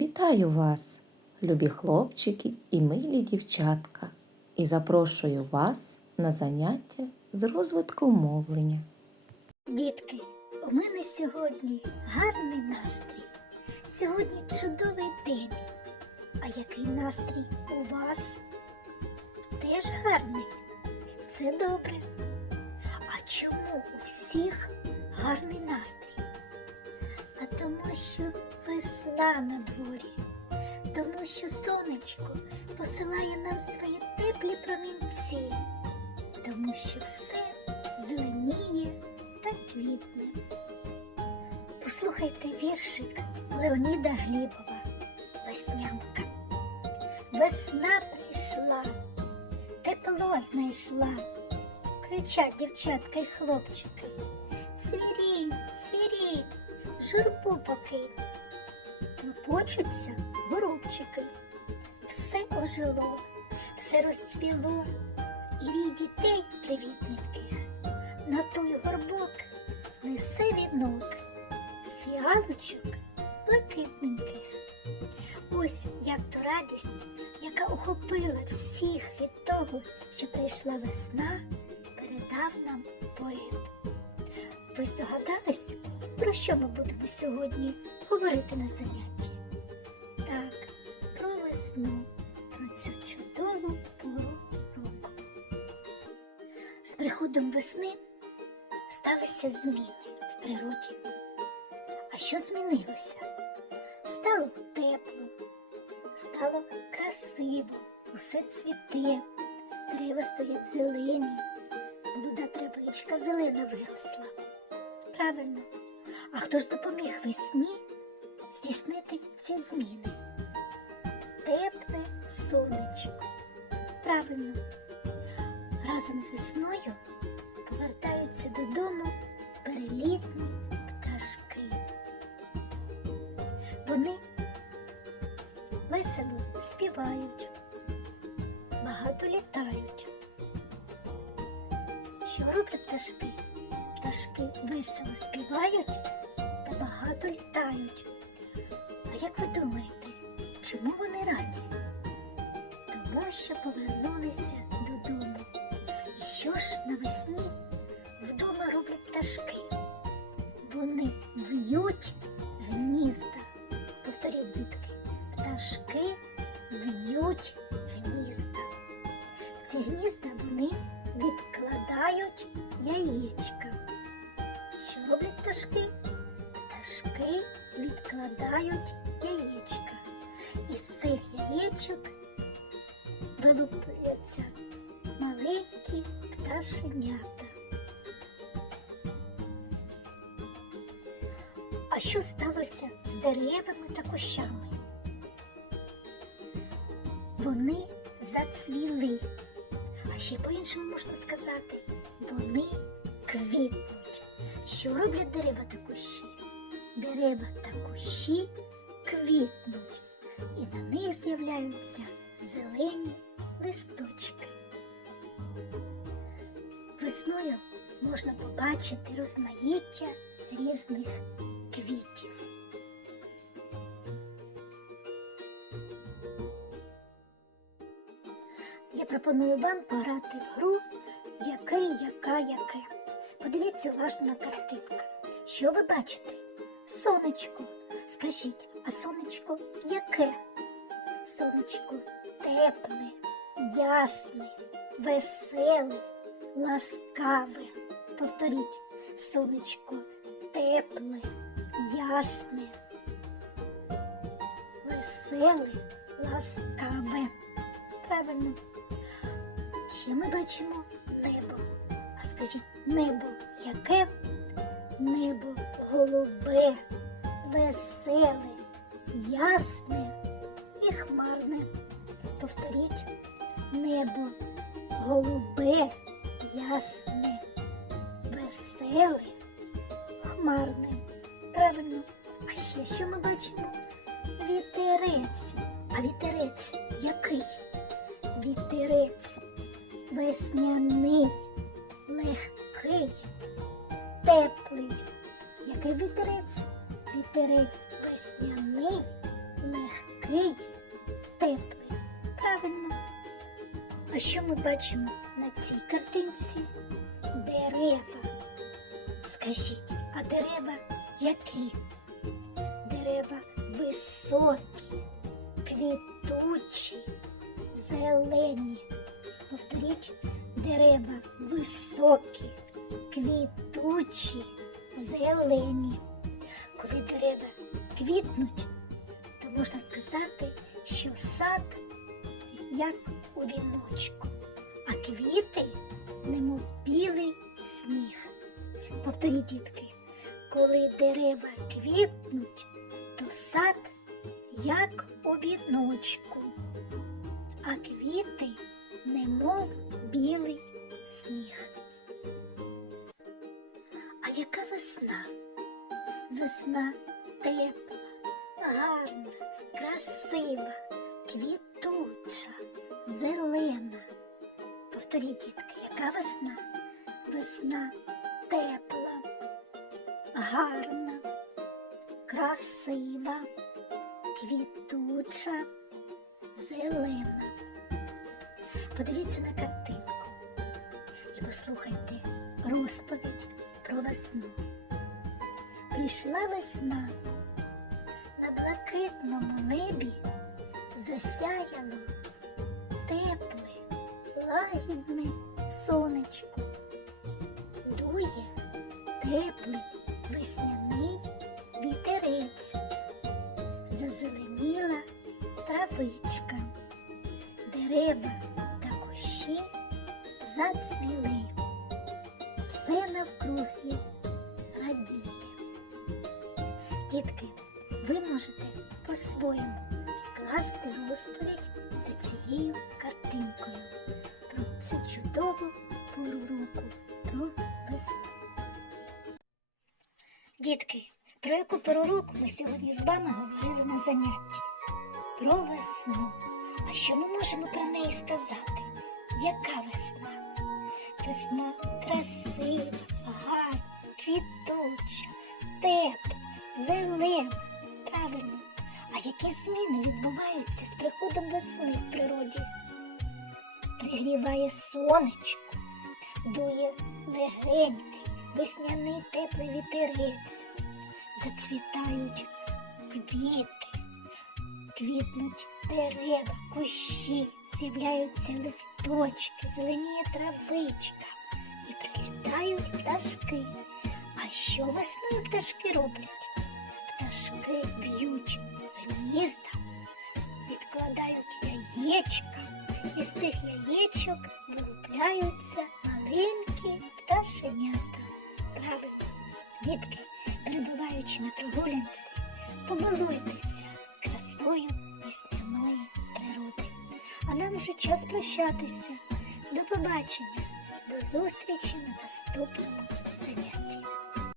Вітаю вас, любі хлопчики і милі дівчатка, і запрошую вас на заняття з розвитку мовлення. Дітки, у мене сьогодні гарний настрій. Сьогодні чудовий день. А який настрій у вас? Теж гарний. Це добре. А чому у всіх гарний настрій? А тому що весна на дворі, тому що сонечко посилає нам свої теплі промінці, тому що все зеленіє та квітне. Послухайте віршик Леоніда Глібова Веснянка. Весна прийшла, тепло знайшла. Кричать дівчатка й хлопчики. Цвірінь, цвірінь, журбу покинь. Лопочуться горобчики. Все ожило, все розцвіло, і рій дітей привітненьких на той горбок несе вінок з фіалочок блакитненьких. Ось як то радість, яка охопила всіх від того, що прийшла весна, передав нам поет. Ви здогадались, про що ми будемо сьогодні говорити на занятті? Весну, про цю чудову пору року. З приходом весни сталися зміни в природі. А що змінилося? Стало тепло, стало красиво, усе цвіте, дерева стоять зелені, молода травичка зелена виросла. Правильно, а хто ж допоміг весні здійснити ці зміни? Тепле сонечко. Правильно, разом з весною повертаються додому перелітні пташки. Вони весело співають, багато літають. Що роблять пташки? Пташки весело співають та багато літають. А як ви думаєте, чому вони раді? Тому що повернулися додому. І що ж навесні вдома роблять пташки? Вони в'ють гнізда. Повторіть, дітки, пташки в'ють гнізда. Ці гнізда вони відкладають яєчка. Що роблять пташки? Пташки відкладають яєчка. Цих яєчок вилупляться маленькі пташенята. А що сталося з деревами та кущами? Вони зацвіли. А ще по-іншому можна сказати, вони квітнуть. Що роблять дерева та кущі? Дерева та кущі квітнуть, і на них з'являються зелені листочки. Весною можна побачити розмаїття різних квітів. Я пропоную вам пограти в гру Який, яка, яке. Подивіться уважно на картинку. Що ви бачите? Сонечко. Скажіть, а сонечко яке? Сонечко тепле, ясне, веселе, ласкаве. Повторіть, сонечко тепле, ясне, веселе, ласкаве. Правильно. Ще ми бачимо небо. А скажіть, небо яке? Небо голубе, веселе, ясне і хмарне. Повторіть, небо голубе, ясне, веселе, хмарне. Правильно. А ще що ми бачимо? Вітерець. А вітерець який? Вітерець весняний, легкий, теплий. Який вітерець? Вітерець весняний, легкий, теплий. Правильно. А що ми бачимо на цій картинці? Дерева. Скажіть, а дерева які? Дерева високі, квітучі, зелені. Повторіть, дерева високі, квітучі, зелені. Коли дерева квітнуть, то можна сказати, що сад як у віночку, а квіти, немов білий сніг. Повторіть, дітки, коли дерева квітнуть, то сад як у віночку, а квіти, немов білий сніг. Яка весна? Весна тепла, гарна, красива, квітуча, зелена. Повторіть, дітки, яка весна? Весна тепла, гарна, красива, квітуча, зелена. Подивіться на картинку і послухайте розповідь про весну. Прийшла весна, на блакитному небі засяяло тепле, лагідне сонечко. Дує теплий весняний вітерець, зазеленіла травичка, дерева та кущі зацвіли, все навкруги радіє. Дітки, ви можете по-своєму скласти розповідь за цією картинкою про цю чудову пору року, про весну. Дітки, про яку пору року ми сьогодні з вами говорили на занятті? Про весну. А що ми можемо про неї сказати? Яка весна? Весна красива, гарна, квітуча, тепла, зелена. Правильно. А які зміни відбуваються з приходом весни в природі? Пригріває сонечко, дує легенький, весняний теплий вітерець, зацвітають квіти, квітнуть дерева, кущі, з'являються листочки, зеленіє травичка і прилітають пташки. А що весною пташки роблять? Пташки б'ють гнізда, відкладають яєчка, із цих яєчок вилупляються маленькі пташенята. Правильно, дітки, перебуваючи на прогулянці, помилуйтеся красою природи. Нам вже час прощатися. До побачення, до зустрічі на наступному занятті.